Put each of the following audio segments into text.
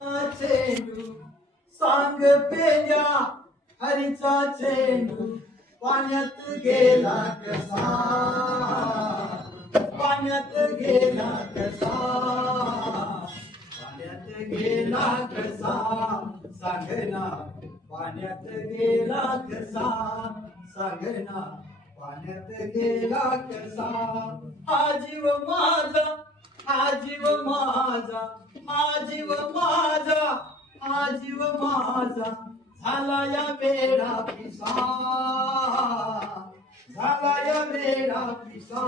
चेंडू सांग पेल्या हरीचा चेंडू पाण्यात गेला कसा पाण्यात गेला कसा पाण्यात गेला कसा सांगना पाण्यात गेला कसा सांगना पाण्यात गेला कसा हा जीव माझा हा जीव माझा हा जीव माझा हा जीव माझा झाला या वेडा पिसा झाला या वेडा पिसा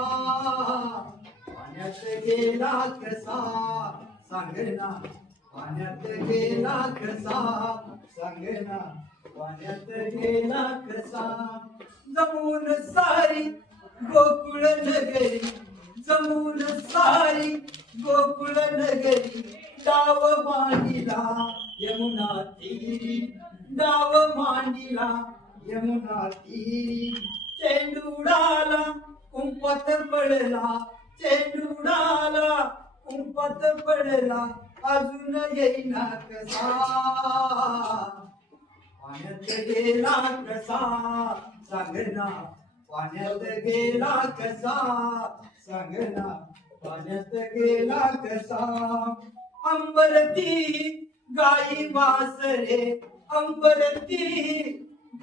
पाण्यात गेला कसा सांगना पाण्यात गेला कसा सांगना पाण्यात गेला कसा जमून सारी गोकुळ नगरी जमून सारी गोकुळ नगरी डाव मांडिला यमुना तीरी डाव मांडिला यमुना तीरी चेंडूडाला कुंपत पडला चेंडूडाला कुंपत पडला अजून येईना कसा पाण्यात गेला कसा सांगना पाण्यात गेला कसा सांगना पाण्यात गेला कसा अंबरती गाई वासरे अंबरती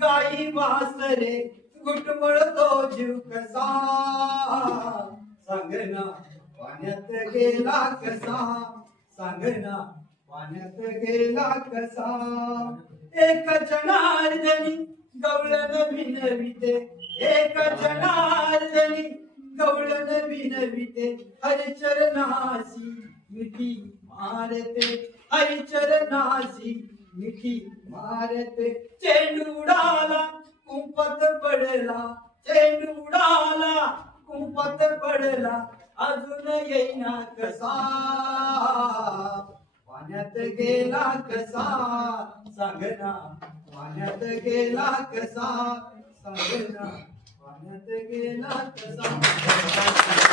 गाई वासरे घुटमळतो जीव कसा सांगना पाण्यात गेला कसा सांगना पाण्यात गेला कसा एक जनार्दनी गवळण विनविते एक जनार्दनी गवळण विनविते हरिचरणासी मिठी मारते हरिचरणासी मिठी मारते चेंडूडाला कुंपत पडला चेंडूडाला कुंपत पडला अजून येईना कसा पाण्यात गेला कसा सांगना पाण्यात गेला कसा सांगना पाण्यात गेला कसा